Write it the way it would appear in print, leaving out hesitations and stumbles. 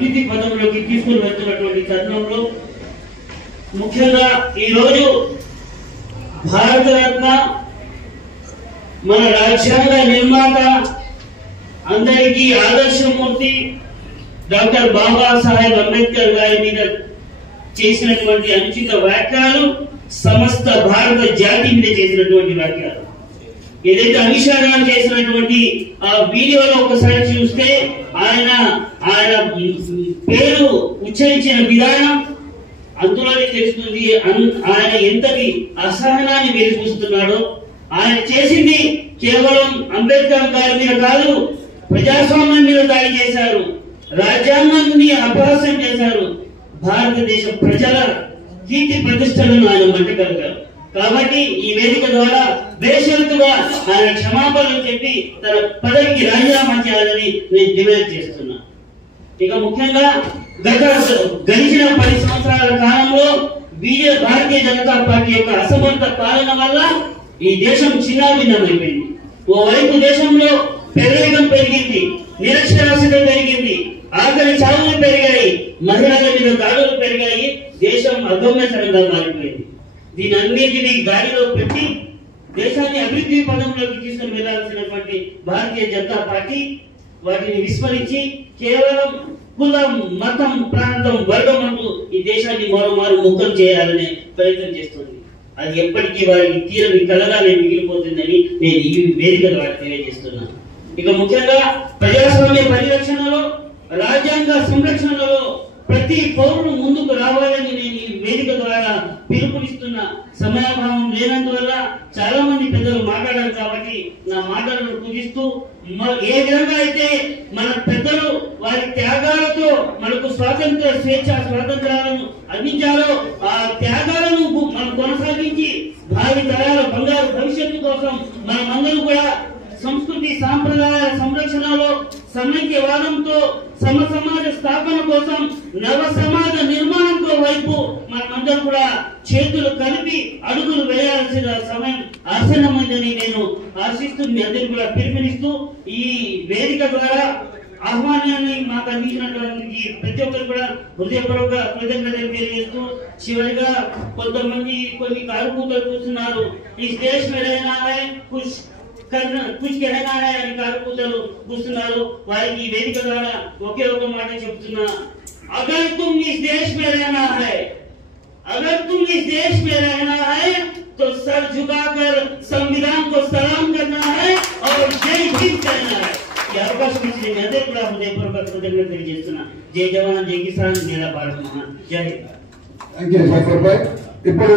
అభివృద్ధి పదంలోకి తీసుకుని వెళ్తున్నటువంటి తరుణంలో ముఖ్యంగా ఈరోజు భారతరత్న మన రాజ్యాంగ నిర్మాత అందరికీ ఆదర్శమూర్తి డాక్టర్ బాబాసాహెబ్ అంబేద్కర్ గారి మీద చేసినటువంటి అనుచిత వ్యాఖ్యలు సమస్త భారత జాతి మీద చేసినటువంటి వ్యాఖ్యలు ఏదైతే అమిషారాలు చేసినటువంటి ఆ వీడియోలో ఒకసారి చూస్తే ఆయన పేరు ఉచ్చరించిన విధానం అందులోనే తెలుస్తుంది ఆయన ఎంతటి అసహనాన్ని వెలిపిస్తున్నాడో. ఆయన చేసింది కేవలం అంబేద్కర్ గారి మీద కాదు, ప్రజాస్వామ్యం మీద దాడి చేశారు, రాజ్యాంగాన్ని అపహాస్యం చేశారు, భారతదేశ ప్రజల కీర్తి ప్రతిష్టలను ఆయన మంటగలిగారు. కాబట్టి ఈ వేదిక ద్వారా బేషరతుగా ఆయన క్షమాపణలు చెప్పి తన పదవికి రాజీనామా చేయాలని నేను డిమాండ్ చేస్తున్నా. ఇక ముఖ్యంగా గడిచిన 10 సంవత్సరాల కాలంలో భారతీయ జనతా పార్టీ యొక్క అసమర్థ పాలన వల్ల ఈ దేశం చిన్నాభిన్నమైపోయింది. ఓవైపు దేశంలో పేదరికం పెరిగింది, నిరక్షరాస్యత పెరిగింది, ఆకలి చావులు పెరిగాయి, మహిళల మీద దాడులు పెరిగాయి, దేశం అగమ్యతరంగా మారిపోయింది. దీని అన్నింటినీ గాడిలో పెట్టి దేశాన్ని అభివృద్ధి పదంలోకి తీసుకుని వెళ్లాల్సినటువంటి భారతీయ జనతా పార్టీ వాటిని విస్మరించి కేవలం కులం, మతం, ప్రాంతం, వర్గం అంటూ ఈ దేశాన్ని మరోమారు ముక్కలు చేయాలనే ప్రయత్నం చేస్తుంది. అది ఎప్పటికీ వారికి తీరని కలగానే మిగిలిపోతుందని నేను ఈ వేదిక ద్వారా తెలియజేస్తున్నాను. ఇక ముఖ్యంగా ప్రజాస్వామ్య పరిరక్షణలో, రాజ్యాంగ సంరక్షణలో ప్రతి పౌరుడు ముందుకు రావాలని నేను ఈ వేదిక ద్వారా పిలుపునిస్తున్న. సమయాభావం లేనందువల్ల చాలా మంది పెద్దలు మాట్లాడారు కాబట్టి నా మాటలను పూజిస్తూ ఏ విధంగా అయితే మన పెద్దలు వారి త్యాగాలతో మనకు స్వాతంత్రాలను అందించాలో ఆ త్యాగాలను మనం కొనసాగించి భావి తరాల బంగారు భవిష్యత్తు కోసం మనమందరం కూడా సంస్కృతి సాంప్రదాయాల సంరక్షణలో సమైక్యవాదంతో సమసమాజ స్థాపన కోసం నవ సమాజ నిర్మాణంతో వైపు మనమందరం కూడా చేతులు కలిపి అడుగులు వేయాల్సిన సమయం ఆసన్నమైందని నేను ఆశిస్తూ మీ అందరికీ కూడా పిలుపునిస్తూ ఈ వేదిక ద్వారా ఆహ్వానాన్ని మాకు అందించినటువంటి ప్రతి ఒక్కరు కూడా హృదయపూర్వక కృతజ్ఞతలు తెలియజేస్తూ చివరిగా కొంతమంది కొన్ని కారుకూతలు కూర్చున్నారు. ఈ స్టేజ్ మీద कुछ कहना है అని కారుకూతలు కూర్చున్నారు. వారికి ఈ వేదిక ద్వారా ఒకే ఒక మాట చెప్తున్నా, अगर तुम इस देश में रहना है, अगर तुम इस देश में रहना है तो सर झुकाकर संविधान को सलाम करना है और जय हिंद कहना है. ఈ అవకాశం ఇచ్చిన మీ అందరికీ కూడా హృదయపూర్వక కృతజ్ఞతలు తెలియజేస్తున్నా. జై జవాన్, జై కిసాన్, మేరా భారత్ మహాన్. జై హింద్. Thank you sir. ఇప్పుడు